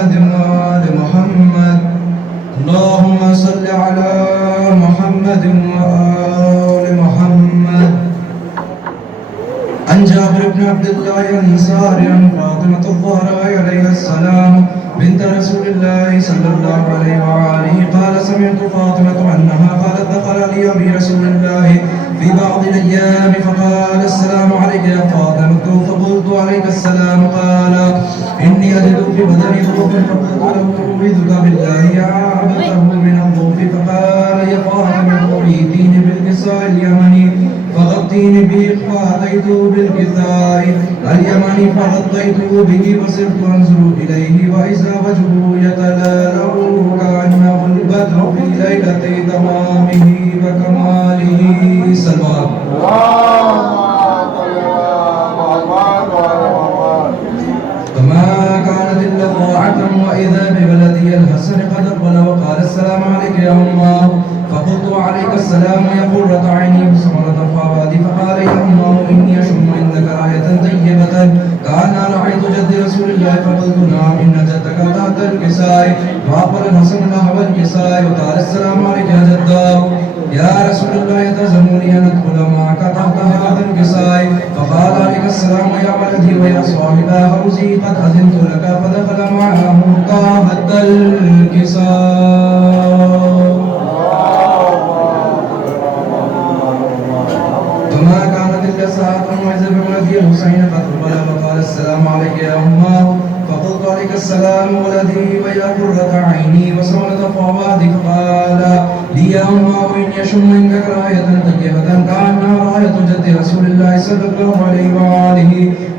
محمد وآل محمد. اللهم صل على محمد وآل محمد. عن جابر بن عبد الله الأنصاري عن فاطمة الزهراء عليها السلام بنت رسول الله صلى الله عليه وآله قال سمعت فاطمة أنها قالت دخل علي أبي رسول الله في بعض الأيام فقال السلام عليك يا فاطمة فقلت عليك السلام قال إني أجد في بدني ضعفا فقلت له أعوذك بالله أعبده من الضعف فقال يا فاطمة ائتيني بالكساء اليمني فغطيني به فأتيته بالكساء اليمني فغطيته به فصرت أنظر إليه وإذا وجهه يتلألأ كأنه البدر في ليلة تمامه وكماله. سلام فما كانت إلا طاعة وإذا بولدي الحسن قد أقبل وقال السلام عليك يا أمه فقلت عليك السلام يا قرة عيني بثمرة الفؤاد فقال يا أمه إني أشم عندك راية طيبة كأنها رأيت جد رسول الله فقلت نعم إن جدك تحت الكساء فأقبل الحسن نحو الكساء وقال السلام عليك يا جداه يا رسول الله يتزمني أن أدخل معك تحت هذا الكساء فقال عليك السلام يا ولدي ويا صاحبا حوزي قد أذنت لك فدخل معه تحت الكساء. فما كانت إلا ساعة وإذا بولدي الحسين قد أقبل فقال السلام عليك يا أمه فقلت عليك السلام ولدي ويا قرة عيني وسمرة فؤادي فقال لي يا أمه إني أشم عندك راية طيبة كأنها راية جد رسول الله صلى الله عليه وآله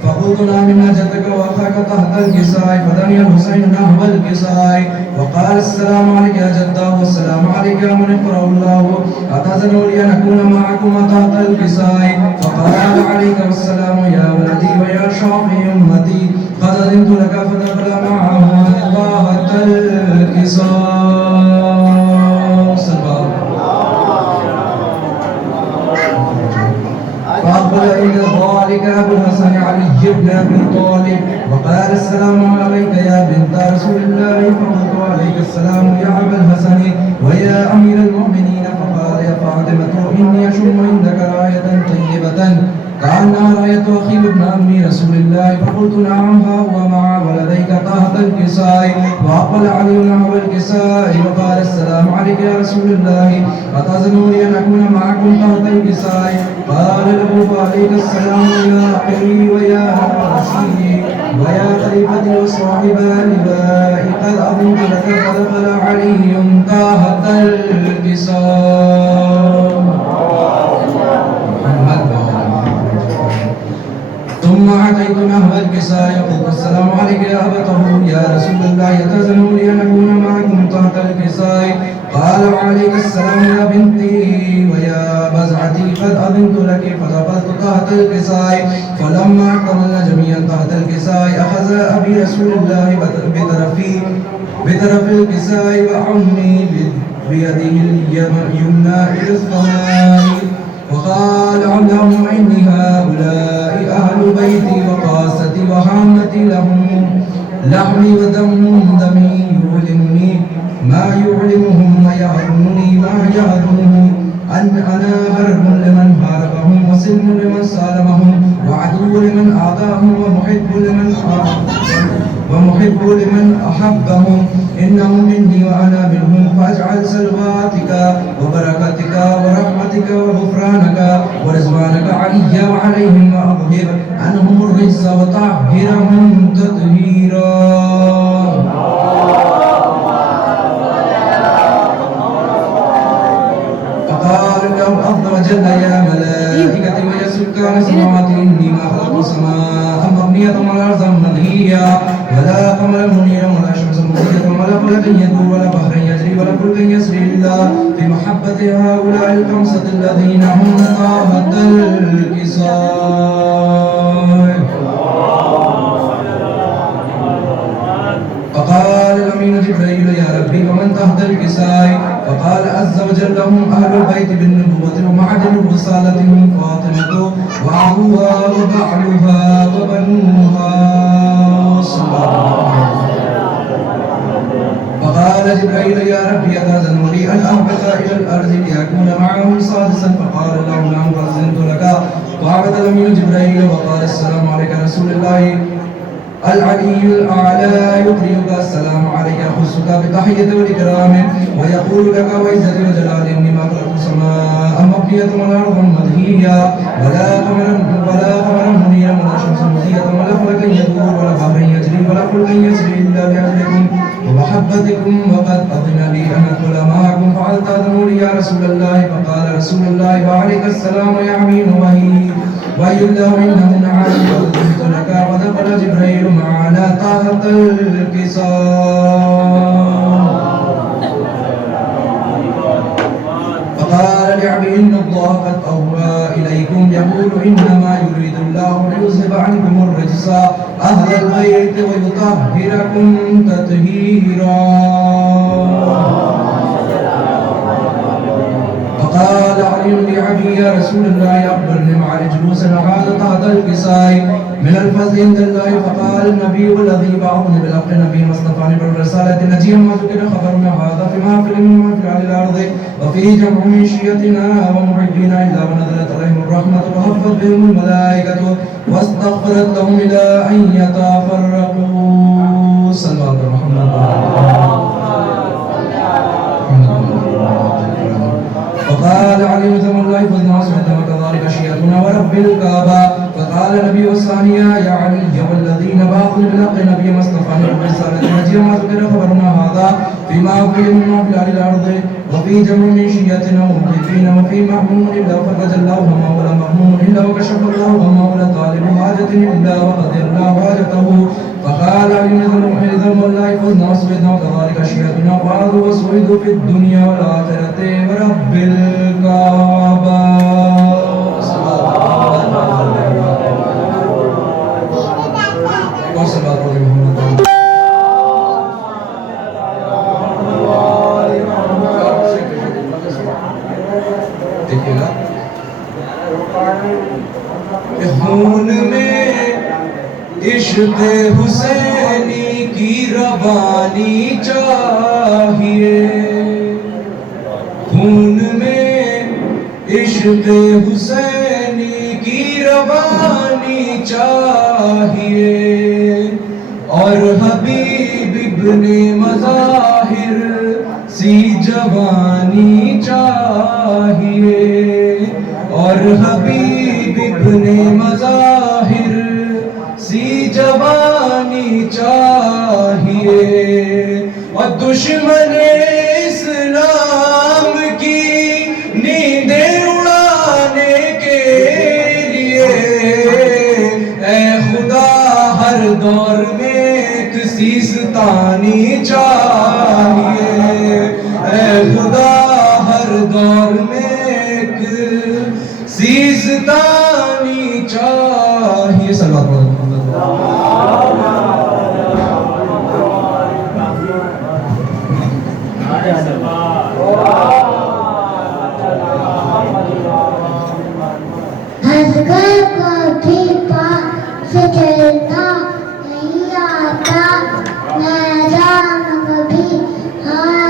فقلت نعم إن جدك وأخاك تحت الكساء فدني الحسين نحو الكساء وقال السلام عليك يا جداه والسلام عليك يا من اقرأ الله أتأذنوا لي أن أكون معكما تحت الكساء فقال عليك السلام يا ولدي ويا شافعي أمتي قد أذنت لك فدخل معه تحت الكساء. فأقبل إلى ذلك أبو الحسن علي بن أبي طالب وقال السلام عليك يا بنت رسول الله فقلت عليك السلام يا أبا الحسن ويا أمير المؤمنين فقال يا فاطمة إني أشم عندك راية طيبة كأنها راية أخي ابن أمي رسول الله فقلت نعم هو مع ولديك تحت الكساء وأقبل علي نحو الكساء وقال السلام عليك يا رسول الله أتأذنوا لي أن أكون معكم تحت الكساء قال له عليك السلام يا أخي ويا رسولي ويا خليفتي وصاحبا لبائي قد أذنت لك فدخل علي تحت الكساء. ثم أتيت نحو الكساء قلت السلام عليك يا أبته يا رسول الله يتأذنوا لي أن أكون معكم تحت الكساء قال عليك السلام يا بنتي ويا بزعتي قد أذنت لك فدخلت تحت الكساء فلما اكتملنا جميعا تحت الكساء أخذ أبي رسول الله بطرف الكساء وعمي بيده اليمنى إلى السماء وقال اللهم إني هؤلاء أهل بيتي وقاستي وحامتي لهم لحمي ودمي يعلمني ما يعلمهم ويعلمني ما يعلمهم أن أنا هرب لمن هاربهم وسلم لمن سالمهم وعدو لمن أعطاهم ومحب لمن أحبهم إنهم مني وأنا منهم فاجعل سلواتك وبركاتك ورحمتك وغفرانك ورضوانك علي وعليهم وأظهر عنهم الرجس وطهرهم تطهيرا. فقال الله عز وجل يا ملائكتي ويا سكان سماواتي إني ما خلقت السماء مبنية ولا أرضا منهيا ولا قمرا منيرا ولا شمسا مضيئة ولا فلكا يدور ولا بحرا يجري ولا فلكا يسري إلا في محبة هؤلاء الخمسة الذين هم تحت الكساء. فقال الأمين جبريل يا ربي ومن تحت الكساء فقال عز وجل هم أهل البيت بالنبوة ومعدن الرسالة من فاطمة وأبوها وبعلها وبنوها. جبرائيل يا ربي أتأذن لي أن أهبط إلى الأرض لأكون معهم سادسا فقال الله نعم فأذنت لك فهبط الأمين جبرائيل وقال السلام عليك رسول الله العلي الأعلى يقرئك السلام عليك يخصك بتحية والإكرام ويقول لك وعزة وجلال إني ما خلقت السماء مبنية والأرض مدهية ولا قمرا منيرا ولا شمسا مضيئة ولا فلكا يدور ولا بحر يجري ولا فلك يجري إلا بأجلكم ومحبتكم وقد أذن لي أن أدخل معكم فهل تأذن لي يا رسول الله فقال رسول الله وعليك السلام يا أمين وهي الله إنه نعم فأذنت لك ودخل جبريل معنا تحت الكساء فقال لعبي إن الله قد أوحى إليكم يقول إنما يريد الله ليذهب عنكم الرجس أهل البيت ويطهركم تطهيرا فقال علي لعبي يا رسول الله أخبرني مع الجلوس هذا تحت الكساء من الفضل عند الله فقال النبي والذي بعثني بالحق نبي واصطفاني بالرسالة نجيا ما ذكر خبرنا هذا في محفل من محفل الأرض وفيه جمع من شيتنا ومحبين إلا ونزلت عليهم الرحمة وحفت بهم الملائكة واستغفرت لهم إلى أن يتفرقوا صلى الله عليه وسلم فقال علي رضي الله فزنا وسمعنا وكذلك شيئتنا ورب الكعبة فقال النبي الثانية يا علي والذين بعثني بالحق نبي مصطفى بالرسالة نجي ما ذكر خبرنا هذا فيما أقول من أهل الأرض وفي جمع من شيئتنا ومحبين وفي محموم إلا فرج الله وما ولا محموم إلا وكشف الله وما ولا طالب حاجة إلا وقضي الله حاجته فقال علي إذا والله فزنا وسمعنا وكذلك شيئتنا وقالوا وسعدوا في الدنيا والآخرة ورب الكعبة خون میں عشق حسینی کی روانی چاہیے خون میں عشق حسینی کی روانی چاہیے اور حبیب ابن مظاہر سی جوانی چاہیے اور حبیب ابن مظاہر سی جوانی چاہیے اور دشمن اسلام کی نیندیں اڑانے کے لیے اے خدا ہر دور میں ایک سیستانی چاہیے اے خدا ہر دور میں ایک سیستانی چاہیے صلوات پڑھو اصغر کو بھی پاس چلنا نہیں آتا میدان کبھی ہار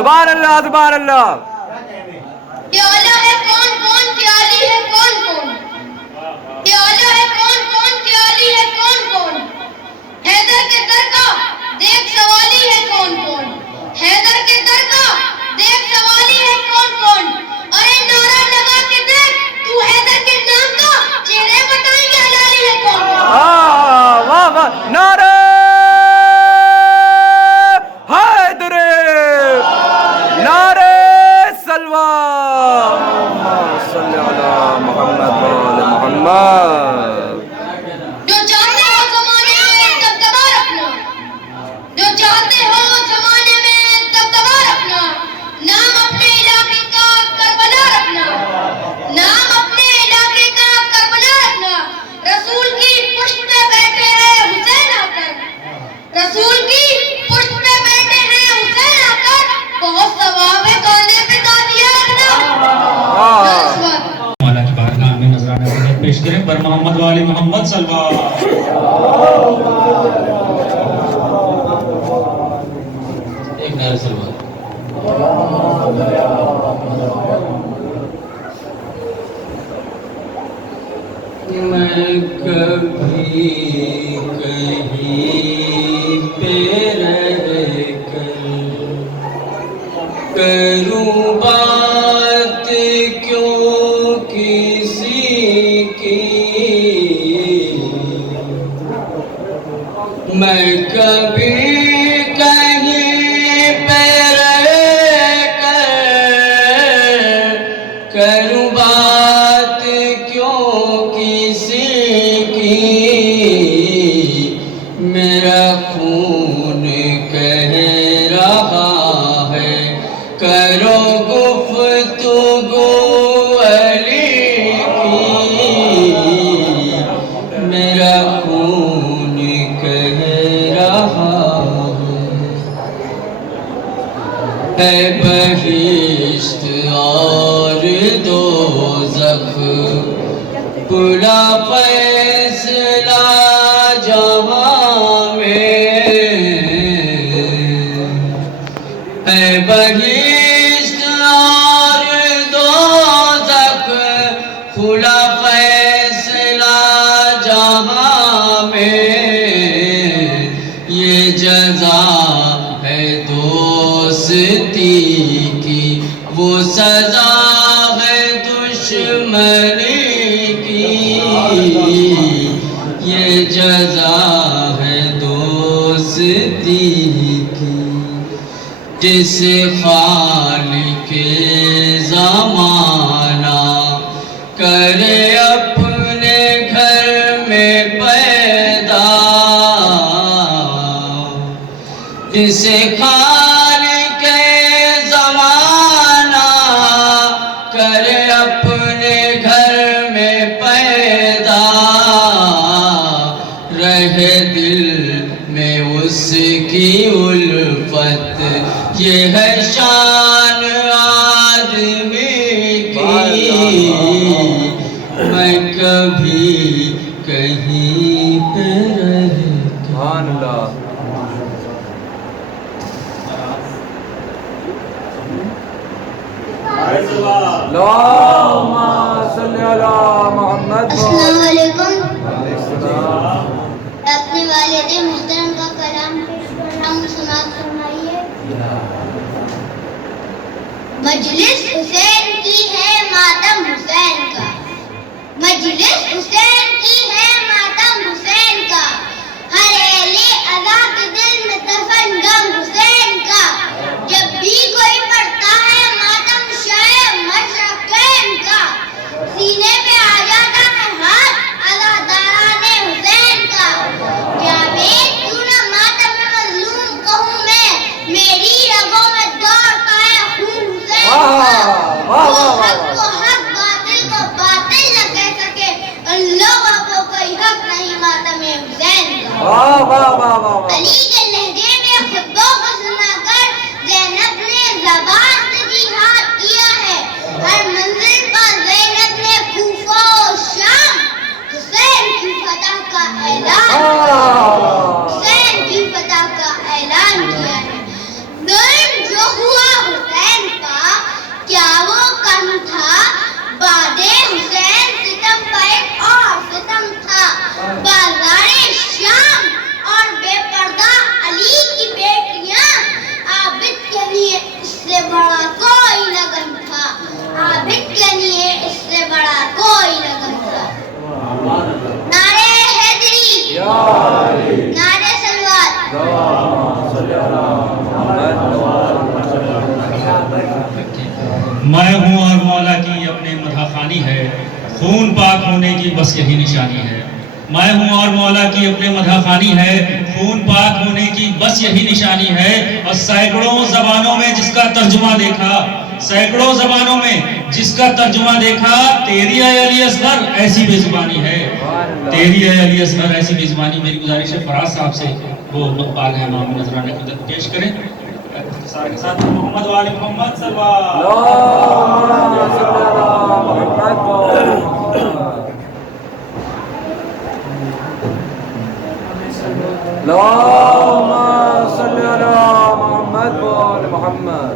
سبحان اللہ سبحان اللہ. کہ اعلیٰ ہے کون کون کہ عالی ہے کون کون. کہ اعلیٰ ہے کون کون کہ عالی ہے کون کون. حیدر کے در کا دیکھ سوالی ہے کون کون. حیدر کے در کا دیکھ سوالی ہے کون کون. ارے نعرہ لگا کے دیکھ تو حیدر کے نام کا چہرے بتائیں گے حلالی ہے کون کون. واہ واہ نعرہ حیدر نعرہ سلوى صلی علی محمد و آل محمد. جو چاہتے ہو زمانے میں دبدبا رکھنا. جو چاہتے ہو زمانے میں دبدبا رکھنا. نام اپنے علاقے کا کربلا رکھنا. نام اپنے علاقے کا کربلا رکھنا. رسول کی پشت پہ بیٹھے ہیں حسین آ کر. رسول کی پشت پہ بیٹھے ہیں حسین آ کر. بہت ثواب ہے گانے پہ تازیہ رکھنا. مولا کی بارگاہ میں نذرانہ خدمت پیش کریں پر محمد و آل محمد صلی اللہ. ایک نعرہ سلوات. میں کبھی کہیں پہ رہ کر کروں بات کیوں کسی کی. میں کبھی کہیں پہ رہ کر کروں بات کیوں کسی کی. میرا خون کہہ رہا ہے کرو گفتگو علی کی. میرا خون کہہ رہا ہے بہشت اور دوزخ بلا فیصلہ جہاں میں. ہے بہشت اور دوزخ کھلا فیصلہ جہاں میں. یہ جزا ہے دوستی کی وہ سزا ہے دشمنی کی. یہ جزا ہے دوستی کی. جس خالق زمانہ کرے اپنے گھر میں پیدا. جس خالق زمانہ کرے اپنے گھر میں پیدا. رہے دل میں اس کی الفت یہ ہے شان آدمی کی. میں کبھی کہیں پہ رہ سبحان اللہ. اللہم صلی علی محمد. السلام علیکم. اپنے والد محترم کا کلام پیش کر رہا ہوں, سماعت فرمائیے. مجلس حسین کی ہے ماتم حسین کا. مجلس حسین کی ہے ماتم حسین کا. ہر اہل عزا کے دل میں دفن غم حسین کا. جب بھی کوئی پڑھتا ہے ماتم شاہ مشرقین کا. سینے پہ آ جاتا ہے ہاتھ عزاداران حسین کا. جاوید کیوں نہ ماتم مظلوم کہوں میں, میری رگوں میں دوڑتا ہے خون حسین کا. وہ حق کو حق باطل کو باطل نہ کہہ سکے, ان لوگوں کو کوئی حق نہیں ماتم حسین کا. علی کے لہجے میں خطبوں کو سنا کر زینب نے زبان سے جہاد کیا ہے. ہر منزل پر زینب نے کوفہ و شام حسین کی فتح کا اعلان حسین کی فتح کا اعلان کیا ہے. ظلم جو ہوا سے بڑا کوئی لگن تھا، عابد کے لیے اس سے بڑا کوئی لگن تھا۔ نعرے حیدری، نعرے سلوات۔ میں ہوں اور مولا کی اپنے مدح خوانی ہے، خون پاک ہونے کی بس یہی نشانی ہے۔ میں ہوں اور مولا کی اپنے مدح خوانی ہے، خون پاک ہونے کی بس یہی نشانی ہے۔ اور سینکڑوں زبانوں میں جس کا ترجمہ دیکھا، سینکڑوں زبانوں میں جس کا ترجمہ دیکھا، تیری اے علی اصغر ایسی بے زبانی ہے، تیری اے علی اصغر ایسی بے زبانی۔ میری گزارش ہے فراز صاحب سے وہ مقبال ہے امام نذرانے کو پیش کریں اختصار کے ساتھ۔ محمد وآل محمد صلی اللهم صل على محمد وآل محمد۔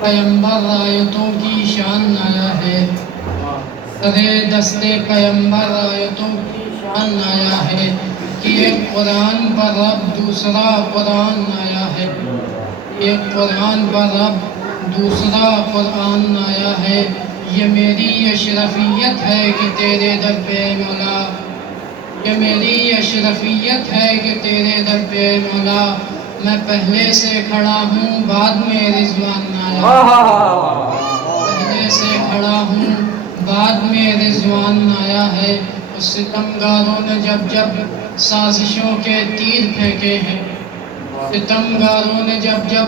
پیمبر آیتوں کی شان آیا ہے، سرے دستے پیمبر آیتوں کی شان آیا ہے کہ ایک قرآن پر رب دوسرا قرآن آیا ہے، ایک قرآن پر رب دوسرا قرآن آیا ہے۔ یہ میری اشرفیت ہے کہ تیرے در پہ مولا، یہ میری اشرفیت ہے کہ تیرے در پہ مولا، میں پہلے سے کھڑا ہوں بعد میں رضوان آیا، پہلے سے کھڑا ہوں بعد میں رضوان آیا ہے۔ اس ستمگاروں نے جب جب سازشوں کے تیر پھینکے ہیں، ستمگاروں نے جب جب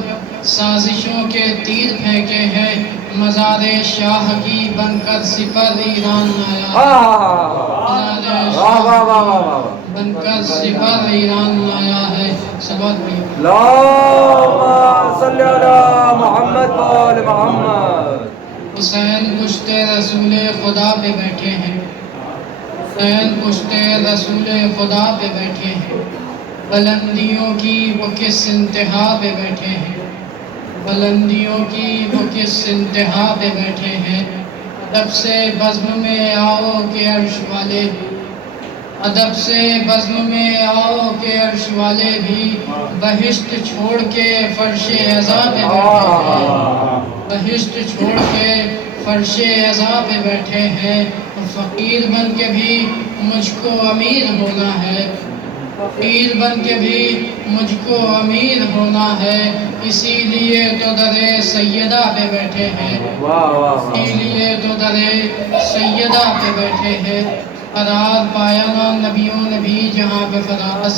سازشوں کے تیر پھینکے ہیں، مزار شاہ کی بن کر سپر ایران آیا، مزار شاہ بن کر سپر ایران آیا ہے۔ سبق بھی اللهم صل على محمد وآل محمد۔ حسین کشتے رسول خدا پہ بیٹھے ہیں، حسین کشتے رسول خدا پہ بیٹھے ہیں، بلندیوں کی وہ کس انتہا پہ بیٹھے ہیں، بلندیوں کی وہ کس انتہا پہ بیٹھے ہیں۔ ادب سے بزم میں آؤ کہ عرش والے بھی، ادب سے بزم میں آؤ کہ عرش والے بھی، بہشت چھوڑ کے فرش عزا پہ بیٹھے ہیں، بہشت چھوڑ کے فرش عزا پہ بیٹھے ہیں۔ فقیر بن کے بھی مجھ کو امیر ہونا ہے، فقیر بن کے بھی مجھ کو امیر ہونا ہے، اسی لیے تو در سیدہ پہ بیٹھے ہیں، اسی لیے تو در سیدہ پہ بیٹھے ہیں۔ قرار پایا نا نبیوں نے بھی جہاں پہ فراز،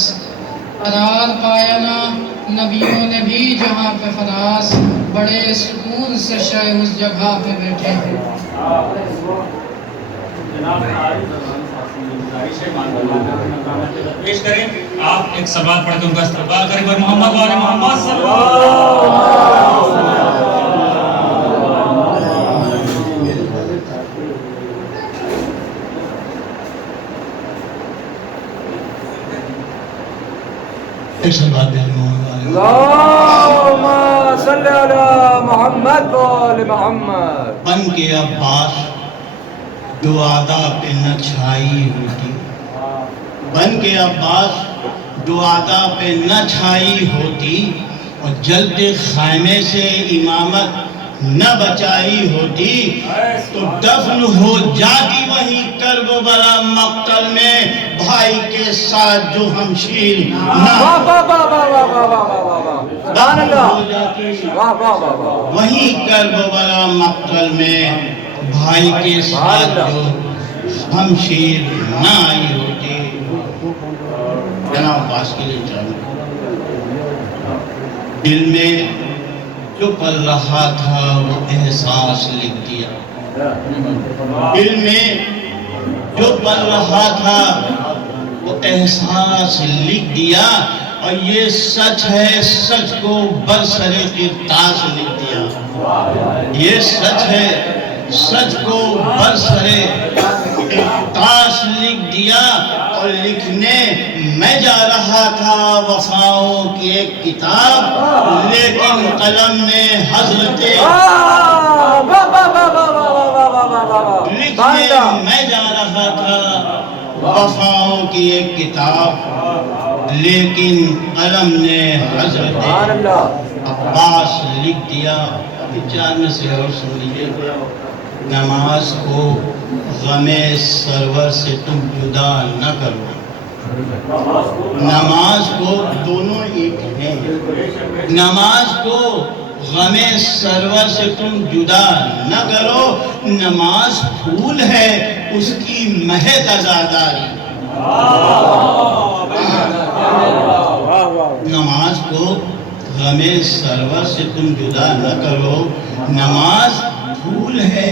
قرار پایا نا نبیوں نے بھی جہاں پہ فراز، بڑے سکون سے شاید اس جگہ پہ بیٹھے ہیں۔ پیش کریں آپ ایک سوال پڑھ کے ان کا استقبال کریں۔ پر محمد وآل محمد صلی اللہ ایک سوال دے اللهم صل على محمد وآل محمد۔ بن کے عباس جو آدھا پہ نہ چھائی ہوتی، بن کے عباس جو آدھا پہ نہ چھائی ہوتی، اور جلد خیمے سے امامت نہ بچائی ہوتی، تو دفن ہو جاتی وہی کربلا مقتل میں، بھائی کے ساتھ جو ہمشیر نہ وہی کربلا مقتل میں، بھائی کے ساتھ جو ہمشیر نہ آئی ہوتی۔ جناب عباس کے لیے چاہیے دل میں جو پل رہا تھا وہ احساس لکھ دیا، دل میں جو پل رہا تھا وہ احساس لکھ دیا، اور یہ سچ ہے سچ کو برسر قرطاس لکھ دیا، یہ سچ ہے سچ کو برسر قرطاس لکھ دیا۔ اور لکھنے میں جا رہا تھا وفاؤں کی ایک کتاب، لیکن قلم نے حضرت لکھنے میں جا رہا تھا وفاؤں کی ایک کتاب، لیکن قلم نے حضرت عباس لکھ دیا. چار میں سے اور سن لیجیے. نماز کو غم سرور سے تم جدا نہ کرو. نماز کو دونوں ایک ہیں. نماز کو غم سرور سے تم جدا نہ کرو. نماز پھول ہے اس کی مہک عزاداری. نماز کو غم سرور سے تم جدا نہ کرو. نماز پھول ہے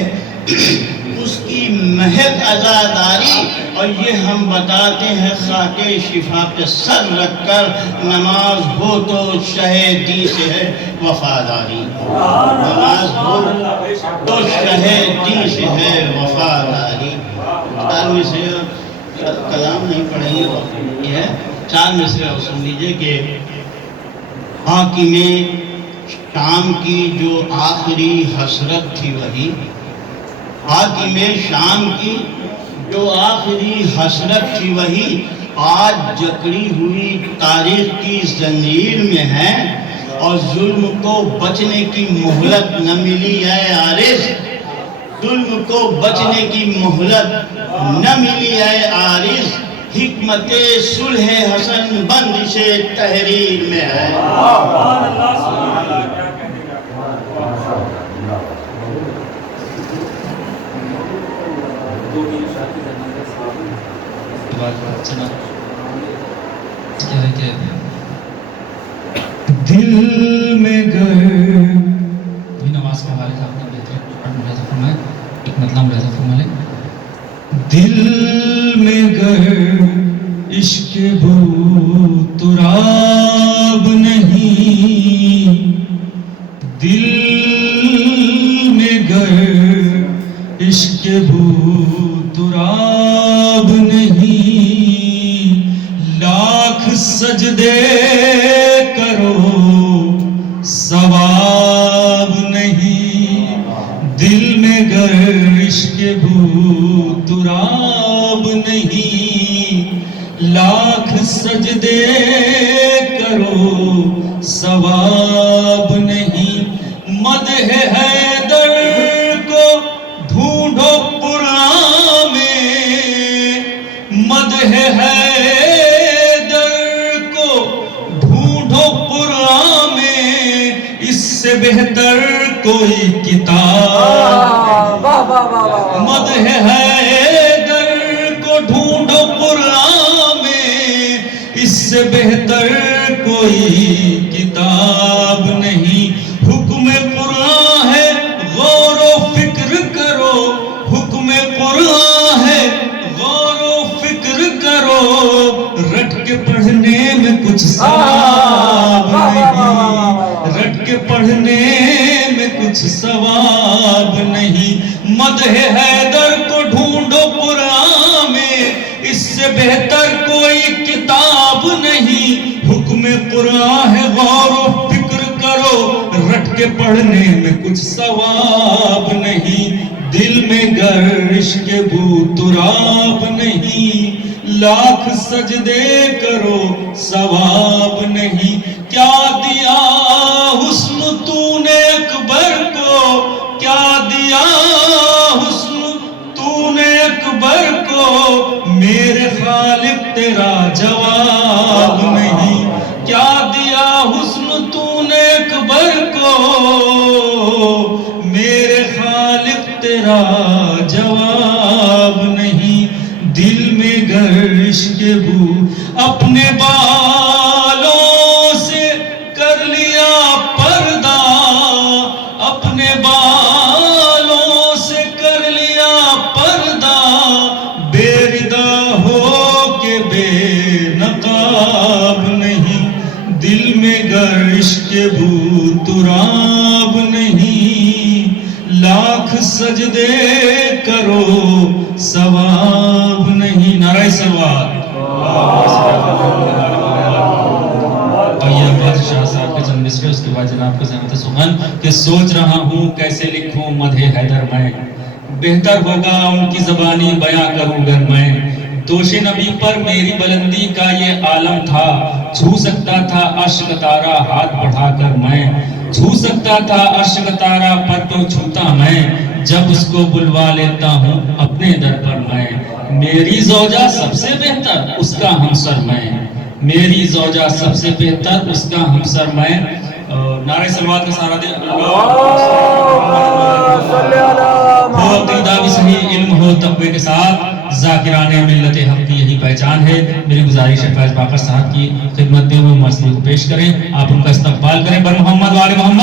اس کی مہک عزاداری. اور یہ ہم بتاتے ہیں خاک شفا پہ سر رکھ کر, نماز ہو تو شہیدی سے ہے وفاداری. نماز ہو تو شہیدی سے ہے وفاداری. چار مصرے کلام نہیں پڑھیں گے, یہ ہے چار مصرے اور سن لیجیے کہ حاکم شام کی جو آخری حسرت تھی وہی. حاکم شام کی جو آخری حسرت تھی وہی آج جکڑی ہوئی تاریخ کی زنجیر میں ہے. اور ظلم کو بچنے کی مہلت نہ ملی ہے عارض. ظلم کو بچنے کی مہلت نہ ملی ہے عارض. حکمت صلح حسن بندش تحریر میں ہے. دل میں گر نماز کا حوالے تھا اپنا بہترین ملاحظہ فرمائے. ایک مطلب ملاحظہ فرمائے. دل میں گر عشق بو تراب نہیں. دل میں گر عشق بو تراب نہیں. لاکھ سجدے کرو ثواب نہیں. دل میں گر عشق بو تراب نہیں. لاکھ سجدے کرو ثواب نہیں. مدح حیدر کو ڈھونڈو قرآن میں. مدح حیدر کو ڈھونڈو قرآن میں. اس سے بہتر کوئی کتاب. مدح حیدر کو ڈھونڈو قرآن میں. اس سے بہتر کوئی کتاب نہیں. حکم قرآن ہے غور و فکر کرو. حکم قرآن ہے غور و فکر کرو. رٹ کے پڑھنے میں کچھ ثواب نہیں. رٹ کے پڑھنے میں کچھ ثواب نہیں. مدح حیدر کو ڈھونڈو قرآن میں. اس سے بہتر کوئی کتاب نہیں. حکم قرآن ہے غور و فکر کرو. رٹ کے پڑھنے میں کچھ ثواب نہیں. دل میں گر عشق بو تراب نہیں. لاکھ سجدے کرو ثواب نہیں. کیا دیا حسن تو نے اکبر کو. کیا دیا حسن تو نے اکبر کو. میرے خالق تیرا جواب نہیں. کیا دیا حسن تو نے اکبر کو. میرے خالق تیرا جواب نہیں. دل میں گر عشق بو اپنے بالوں سے کر لیا پردہ. اپنے بالوں سے کر لیا پردہ. بے ردا ہو کے بے نقاب نہیں. دل میں گر عشق بو تراب نہیں. لاکھ سجدے کرو ثواب نہیں. نعرہ سلوات. بادشاہ صاحب کے چند مصرے, اس کے بعد جناب کو زحمت سخن کہ سوچ رہا ہوں کیسے لکھوں مدح حیدر میں. بہتر ہوگا ان کی زبانی بیاں کروں گر میں. دوش نبی پر میری بلندی کا یہ عالم تھا. چھو سکتا تھا عرش کا تارا ہاتھ بڑھا کر میں. چھو سکتا تھا عرش کا تارا پر تو چھوتا میں جب اس کو بلوا لیتا ہوں اپنے در پر میں میری زوجہ سب سے بہتر اس کا ہمسر میں میری زوجہ سب سے بہتر اس کا ہمسر میں نعرہ صلوات کا سہارا دے ہو عقیدہ بھی صحیح علم ہو تقوی کے ساتھ ذاکران ملت حق کی یہی پہچان ہے میری گزارش ہے فیض باقر صاحب کی خدمت میں وہ مرثیے کو پیش کریں آپ ان کا استقبال کریں بر محمد وآل محمد